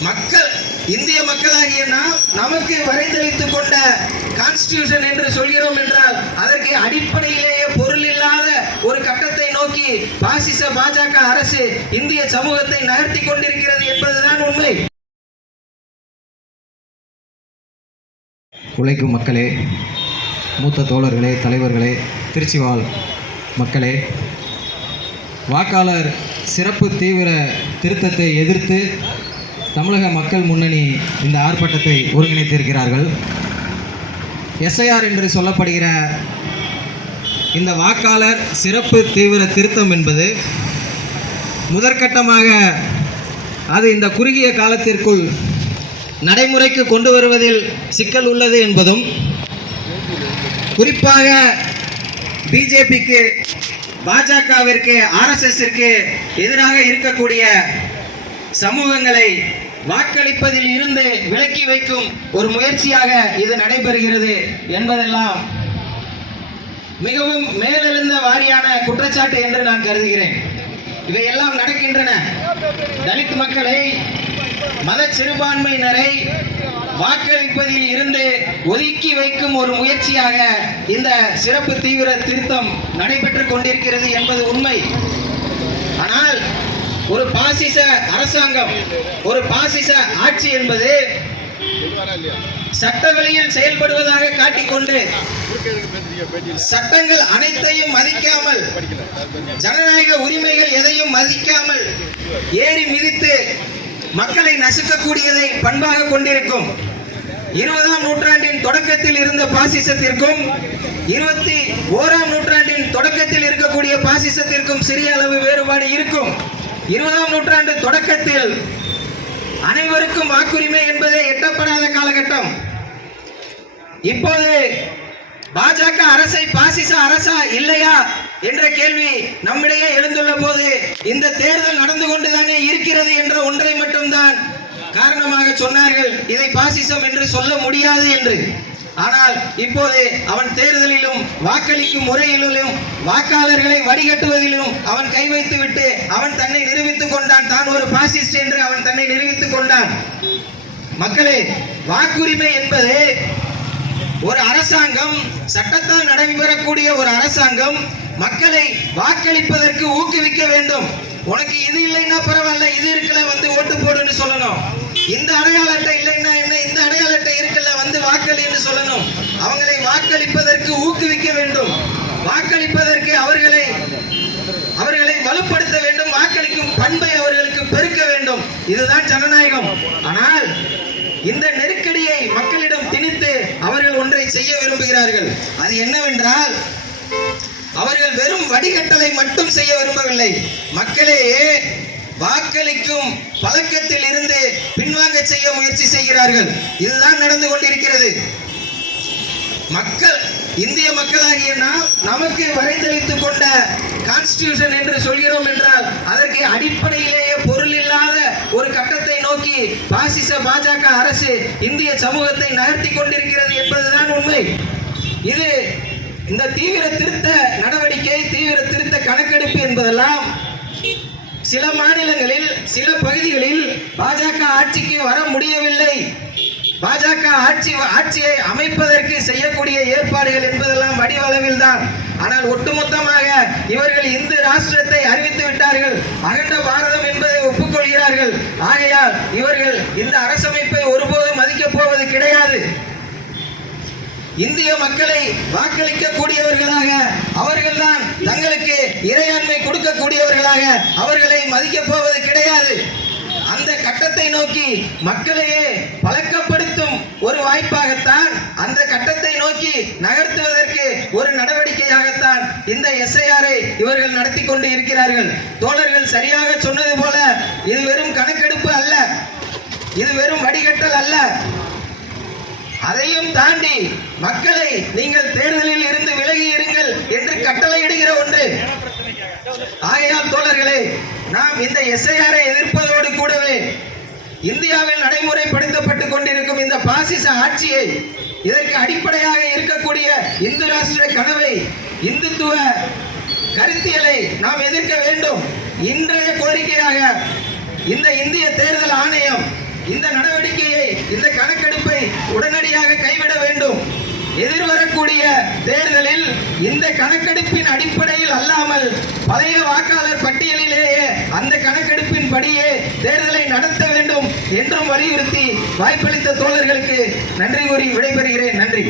மக்கள் இந்திய மக்களாகிய நாம் நமக்கு வரைந்தளித்துக் கொண்ட கான்ஸ்டியூஷன் என்று சொல்கிறோம் என்றால் அதற்கு அடிப்படையிலேயே பொருள் இல்லாத ஒரு கட்டத்தை நோக்கி பாசிச பாஜக அரசு இந்திய சமூகத்தை நகர்த்தி கொண்டிருக்கிறது என்பதுதான் உண்மை. உழைக்கும் மக்களே மூத்த தோழர்களே தலைவர்களே திருச்சி வாழ் மக்களே வாக்காளர் சிறப்பு தீவிர திருத்தத்தை எதிர்த்து தமிழக மக்கள் முன்னணி இந்த ஆர்ப்பாட்டத்தை ஒருங்கிணைத்திருக்கிறார்கள். எஸ்ஐஆர் என்று சொல்லப்படுகிற இந்த வாக்காளர் சிறப்பு தீவிர திருத்தம் என்பது முதற்கட்டமாக அது இந்த குறுகிய காலத்திற்குள் நடைமுறைக்கு கொண்டு வருவதில் சிக்கல் உள்ளது என்பதும் குறிப்பாக பிஜேபிக்கு பாஜகவிற்கு ஆர்எஸ்எஸ்ஸிற்கு எதிராக இருக்கக்கூடிய சமூகங்களை வாக்களிப்பதில் இருந்து விலக்கி வைக்கும் ஒரு முயற்சியாக இது நடைபெறுகிறது என்பதெல்லாம் மிகவும் மேலெழுந்த வாரியான குற்றச்சாட்டு என்று நான் கருதுகிறேன். இவையெல்லாம் நடக்கின்றன. தலித் மக்களை மத சிறுபான்மையினரை வாக்களிப்பதில் இருந்து ஒதுக்கி வைக்கும் ஒரு முயற்சியாக இந்த சிறப்பு தீவிர திருத்தம் நடைபெற்றுக் கொண்டிருக்கிறது என்பது உண்மை. ஆனால் ஒரு பாசிச அரசாங்கம் ஒரு பாசிச ஆட்சி என்பது சட்ட வழியில் செயல்படுவதாக காட்டிக்கொண்டு சட்டங்கள் அனைத்தையும் மதிக்காமல் ஜனநாயக உரிமைகள் எதையும் மதிக்காமல் ஏறி மிதித்து மக்களை நசுக்கக்கூடியதை பண்பாக கொண்டிருக்கும். இருபதாம் நூற்றாண்டின் தொடக்கத்தில் இருந்த பாசிசத்திற்கும் இருபத்தி ஓராம் நூற்றாண்டின் தொடக்கத்தில் இருக்கக்கூடிய பாசிசத்திற்கும் சிறிய அளவு வேறுபாடு இருக்கும். இருபதாம் நூற்றாண்டு தொடக்கத்தில் அனைவருக்கும் வாக்குரிமை என்பதே எட்டப்படாத காலகட்டம். இப்போது பாஜக அரசை பாசிச அரசா இல்லையா என்ற கேள்வி நம்மிடையே எழுந்துள்ள போது இந்த தேர்தல் நடந்து கொண்டுதானே இருக்கிறது என்ற ஒன்றை மட்டும்தான் காரணமாக சொன்னார்கள். இதை பாசிசம் என்று சொல்ல முடியாது என்று. ஆனால் இப்போது அவன் தேர்தலிலும் வாக்களிக்கும் முறையிலும் வாக்காளர்களை வடிகட்டுவதிலும் அவன் கை வைத்து விட்டு அவன் தன்னை நிரூபித்துக் கொண்டான். தான் ஒரு பாசிஸ்ட் என்று அவன் தன்னை நிரூபித்துக் கொண்டான். மக்களே வாக்குரிமை என்பது ஒரு அரசாங்கம் சட்டத்தால் நடைபெறக்கூடிய ஒரு அரசாங்கம் மக்களை வாக்களிப்பதற்கு ஊக்குவிக்க வேண்டும். உனக்கு இது இல்லைன்னா பரவாயில்ல இது இருக்கல வந்து ஓட்டு போடுன்னு சொல்லணும். இந்த அடையாள அட்டை இல்லைன்னா என்ன இந்த அடையாள அட்டை இருக்குல்ல வந்து வாக்களின்னு சொல்லணும். அவங்களை வாக்களிப்பதற்கு ஊக்குவிக்க வேண்டும். வாக்களிப்பதற்கு அவர்களை அவர்களை வலுப்படுத்த வேண்டும். வாக்களிக்கும் பண்பை அவர்களுக்கு பெருக்க வேண்டும். இதுதான் ஜனநாயகம். ஆனால் இந்த நெருக்கடியை மக்களிடம் திணித்து அவர்கள் ஒன்றை செய்ய விரும்புகிறார்கள். அது என்னவென்றால் அவர்கள் வெறும் வடிகட்டலை மட்டும் செய்ய விரும்பவில்லை. மக்களே வாக்களிக்கும் பழக்கத்தில் இருந்து பின்வாங்க செய்ய முயற்சி செய்கிறார்கள். இதுதான் நடந்து கொண்டிருக்கிறது. மக்கள் இந்திய மக்களாகிய நாம் நமக்கு வரைந்தளித்துக் கொண்ட கான்ஸ்டியூஷன் என்று சொல்கிறோம் என்றால் அதற்கு அடிப்படையிலேயே பொருள் இல்லாத ஒரு கட்டத்தை நோக்கி பாசிச பாஜக அரசு இந்திய சமூகத்தை நகர்த்தி கொண்டிருக்கிறது என்பதுதான் உண்மை. இது இந்த தீவிர திருத்த நடவடிக்கை தீவிர திருத்த கணக்கெடுப்பு என்பதெல்லாம் சில மாநிலங்களில் சில பகுதிகளில் பாஜக ஆட்சிக்கு வர முடியவில்லை. பாஜக ஆட்சி ஆட்சியை அமைப்பதற்கு செய்யக்கூடிய ஏற்பாடுகள் என்பதெல்லாம் வடிவளவில் தான். ஆனால் ஒட்டுமொத்தமாக இவர்கள் இந்து ராஷ்டிரத்தை அறிவித்து விட்டார்கள். அகண்ட பாரதம் என்பதை ஒப்புக்கொள்கிறார்கள். ஆகையால் இவர்கள் இந்த அரசமைப்பை ஒரு மதிக்கப் போவது கிடையாது இந்திய மக்களை வாக்களிக்க கூடியவர்களாக அவர்கள்தான் தங்களுக்கு இறையாண்மை கொடுக்கக்கூடியவர்களாக அவர்களை மதிக்கப் போவது கிடையாது. அந்த கட்டத்தை நோக்கி மக்களையே பழக்கப்படுத்தும் ஒரு வாய்ப்பாகத்தான் அந்த கட்டத்தை நோக்கி நகர்த்துவதற்கு ஒரு நடவடிக்கையாகத்தான் இந்த எஸ்ஐஆரை இவர்கள் நடத்தி கொண்டு இருக்கிறார்கள். தோழர்கள் சரியாக சொன்னது போல இது வெறும் கணக்கெடுப்பு அல்ல. இது வெறும் வடிகட்டல் அல்ல. அதையும் தாண்டி மக்களை நீங்கள் தேர்தலில் இருந்து விலகி இருங்கள் என்று கட்டளையிடுகிற ஒன்று. ஆகையால் தோழர்களே நாம் இந்த எஸ்ஐஆரை எதிர்ப்பதோடு கூடவே இந்தியாவில் நடைமுறைப்படுத்தப்பட்டுக் கொண்டிருக்கும் இந்த பாசிச ஆட்சியை இதற்கு அடிப்படையாக இருக்கக்கூடிய இந்து ராஷ்டிர கனவை இந்துத்துவ கருத்தியலை நாம் எதிர்க்க வேண்டும். இன்றைய கோரிக்கையாக இந்த இந்திய தேர்தல் ஆணையம் இந்த நடவடிக்கையை இந்த உடனடியாக கைவிட வேண்டும். எதிர்வரக்கூடிய தேர்தலில் இந்த கணக்கெடுப்பின் அடிப்படையில் அல்லாமல் பழைய வாக்காளர் பட்டியலிலேயே அந்த கணக்கெடுப்பின் படியே தேர்தலை நடத்த வேண்டும் என்றும் வலியுறுத்தி வாய்ப்பளித்த தோழர்களுக்கு நன்றி கூறி விடைபெறுகிறேன். நன்றி.